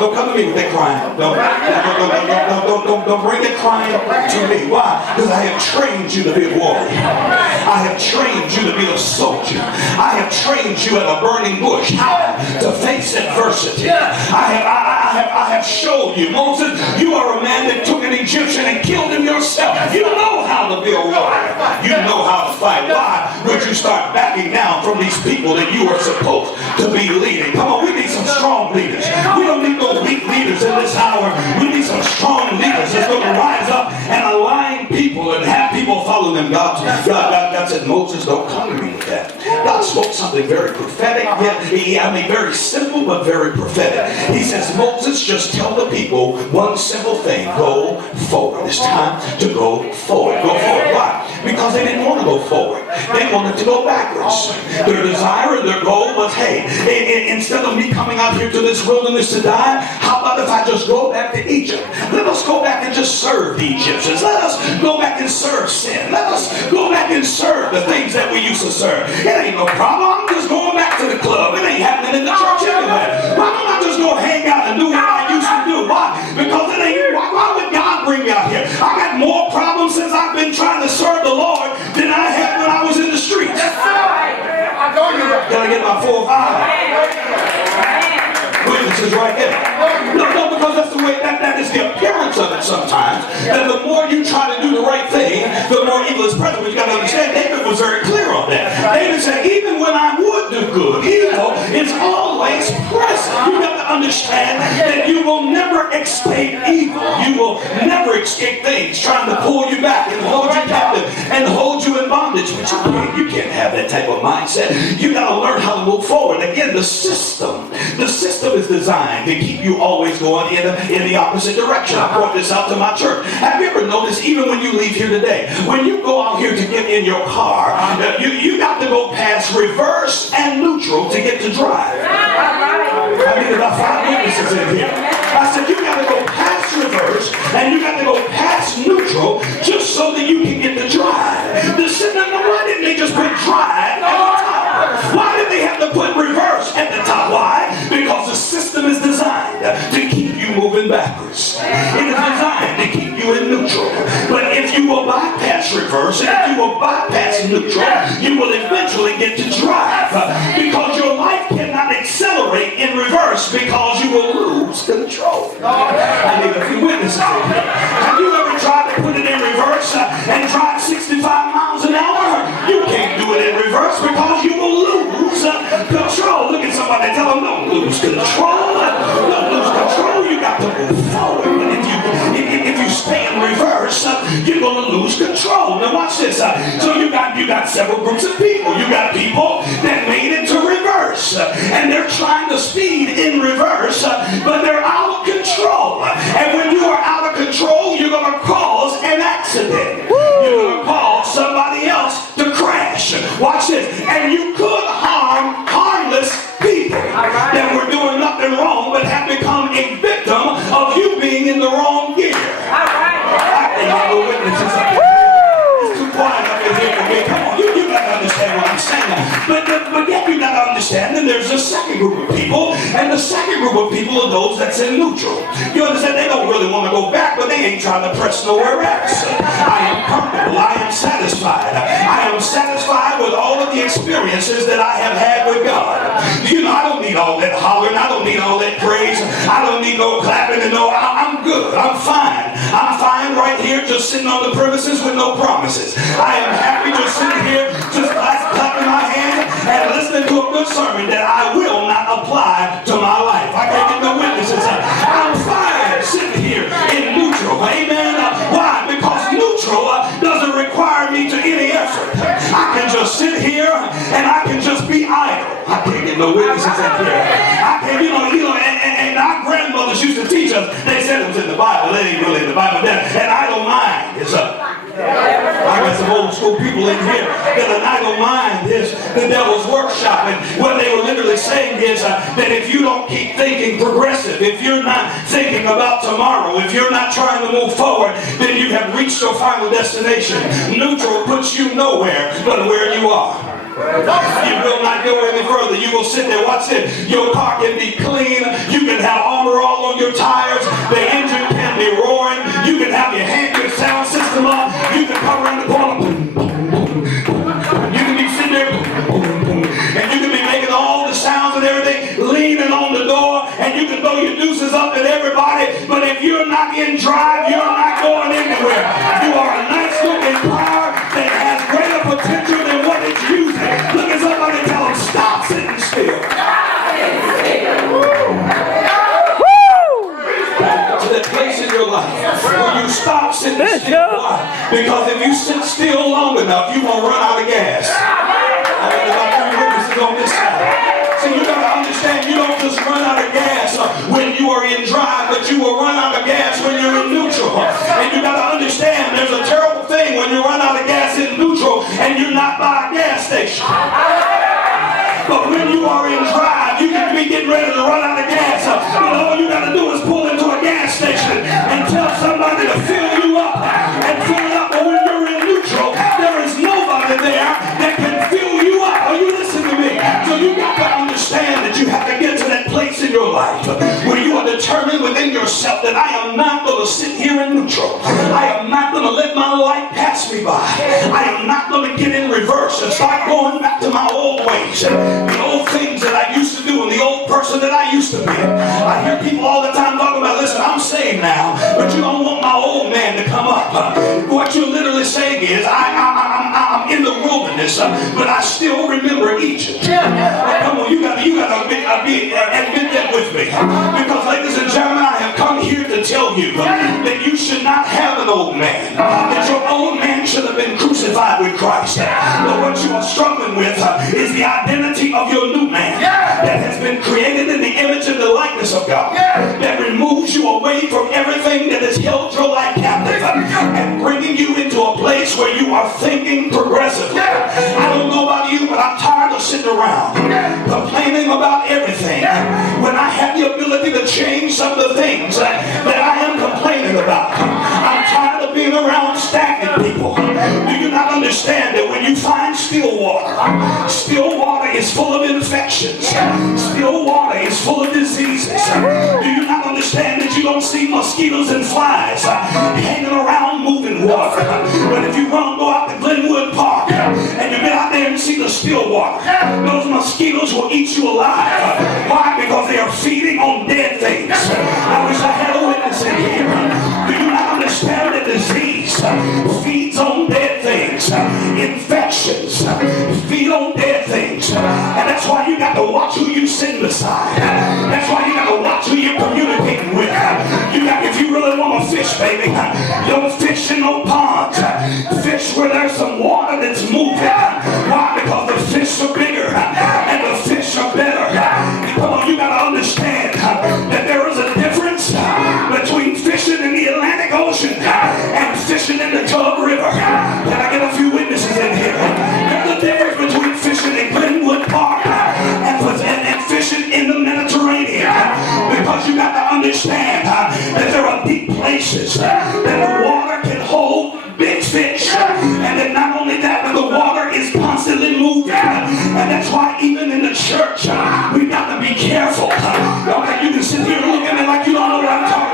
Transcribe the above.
don't come to me with that crying. Don't bring that crying to me. Why? Because I have trained you to be a warrior. I have trained you to be a soldier. I have trained you at a burning bush how to face adversity. I have showed you, Moses, you are a man that took an Egyptian and killed him yourself. You know how to be a warrior. You know how to fight. Why would you start backing down from these people that you are supposed to be leading? Come on, we need some strong leaders. We don't need no weak leaders in this hour. We need some strong leaders that's going to rise up and align people and have people follow them. God said, Moses, don't come to me with that. God spoke something very prophetic, very simple, but very prophetic. He says, Moses, just tell the people one simple thing. Go forward. It's time to go forward. Go forward. Why? Because they didn't want to go forward. They wanted to go backwards. Their desire and their goal was, hey, instead of me coming out here to this wilderness to die, how about if I just go back to Egypt? Let us go back and just serve the Egyptians. Let us go back and serve sin. Let us go back and serve the things that we used to serve. It ain't no problem. I'm just going back to the club. It ain't happening in the church anyway. Why don't I just go hang out and do what I used to do? Why? Because it ain't. Why would God bring me out here? I got more problems since I've been trying to serve the Lord than I had when I was in the streets. Can I get my 4 or 5? Witnesses right there. No, because that's the way, that is the appearance of it sometimes. That the more you try to do the right thing, the more evil is present. But you got to understand, David was very clear on that. David said, even when I would do good, evil is always present. You got to understand that you will never escape evil. You will never escape things trying to pull you back and hold you captive and hold you in bondage. But you can't have that type of mindset. You got to learn how to move forward. Again, the system is designed to keep you always going in the opposite direction. I brought this out to my church. Have you ever noticed, even when you leave here today, when you go out here to get in your car, you got to go past reverse and neutral to get to drive. I need about 5 witnesses in here. I said, you got to go past reverse and you got to go past neutral just so that you can get to drive. Why didn't they just put drive at the top? Why did they have to put reverse at the top? Why? Because the system is designed to keep you moving backwards. It is designed to keep you in neutral. But if you will bypass reverse, and if you will bypass neutral, you will eventually get to drive. Because your life cannot accelerate in reverse because you will lose control. I need a few witnesses in here. Have you ever tried to put it in reverse and drive 65 miles an hour? You can't do it in reverse because you will lose control. Look at somebody and tell them, don't lose control. Don't lose control. You got to move forward. But if you stay in reverse, you're going to lose control. Now watch this. So you got several groups of people. You got people that made it to reverse, and they're trying to speed in reverse, but they're out of control. And when you are out of control, you're going to cause an accident. You're going to cause somebody else to crash. Watch this. And you could harm harmless people that were doing nothing wrong but have become a victim of you being in the wrong gear. I can have a witnesses up here. It's too quiet up in here for me. Come on, you got to understand what I'm saying. But yet you got to understand that there's a second group of people, and the second group of people are those that's in neutral. You understand? They don't really want to go back, but they ain't trying to press nowhere else. I am comfortable. I am satisfied. I am satisfied with all of the experiences that I have had with God. You know, I don't need all that hollering. I don't need all that praise. I don't need no clapping and no, I'm good. I'm fine. I'm fine right here just sitting on the premises with no promises. I am happy just sitting here just clapping my hands and listening to a good sermon that I will not apply to my life. I can't get no witnesses. I'm fine sitting here in neutral. Amen. Why? Because neutral doesn't require me to any effort. I can just sit here and I can just be idle. I can't get no witnesses up here. I can't, and our grandmothers used to teach us. They said it was in the Bible. It ain't really in the Bible. An idle mind is I got some old school people in here that an idle mind is the devil's workshop. And what they were literally saying is that if you don't keep thinking progressive, if you're not thinking about tomorrow, if you're not trying to move forward, then you have reached your final destination. Neutral puts you nowhere but where you are. You will not go any further. You will sit there. Watch it. Your car can be clean. You can have armor all on your tires. The engine can be roaring. You can have your sound system up. You can come around the corner. You can be sitting there. And you can be making all the sounds and everything, leaning on the door, and you can throw your deuces up at everybody. But if you're not in drive, you're not going anywhere. You are a nice looking car that has greater potential than what it's using. Look at somebody and tell them, stop sitting still. To that place in your life where you stop sitting still. Why? Because if you sit still long enough, you're going to run out of gas. I got about 3 witnesses on this side. See, you got to understand, you don't just run out of gas when you are in drive, but you will run out of gas when you're in neutral. And you got to understand, there's a terrible thing when you run out of gas in neutral and you're not by a gas station. But when you are in drive, you can be getting ready to run out of gas. But all you got to do is pull into a gas station and tell somebody to fill you up and fill it up. But when you're in neutral, there is nobody there that can fill you up. Are you listening to me? So you got to understand that you have to get to that place in your life where you are determined within yourself that I am not going to sit here in neutral. I am not going to let my life pass me by. I am not going to get in reverse and start going back to my old ways. The old things that I used to do and the old person that I used to be. I hear people all the time talking about, listen, I'm saved now, but you don't want my old man to come up. What you're literally saying is, I'm in the wilderness, but I still remember Egypt. Come on, you gotta admit that with me. Because ladies and gentlemen, I have come here to tell you that you should not have an old man. That your old man should have been crucified with Christ. But what you are struggling with is the identity of your new man that has been created in the image and the likeness of God, that removes you away from everything that has held your life captive and bringing you into a place where you are thinking progressively. I don't know about you, but I'm tired of sitting around complaining about everything when I have the ability to change some of the things that I am complaining about. I'm tired of being around stagnant people. Do you not understand that when you find still water is full of infections. Still water is full of diseases. Do you not understand that you don't see mosquitoes and flies hanging around moving water? But if you go out to Glenwood Park and you get out there and see the still water, those mosquitoes will eat you alive. Why? Because they are feeding on dead things. I wish I had a witness in here. Do you not understand that disease feeds on dead things? Infections feed on dead things. And that's why you got to watch who you sit beside. That's why you got to watch who you're communicating with. If you really want to fish, baby, don't fish in no ponds. Fish where there's some water that's moving. Why? Because the fish are bigger and the fish are better. Come on, you got to understand that there is a difference between fishing in the Atlantic Ocean and fishing in the Tug River. Can I get a few witnesses in here? There's a difference between fishing in Glenwood Park and fishing in the Mediterranean. Because you got to understand that there are deep places that the water can hold big fish. And then not only that, but the water is constantly moving. And that's why even in the church, we've got to be careful. Okay, you can sit here and look at me like you don't know what I'm talking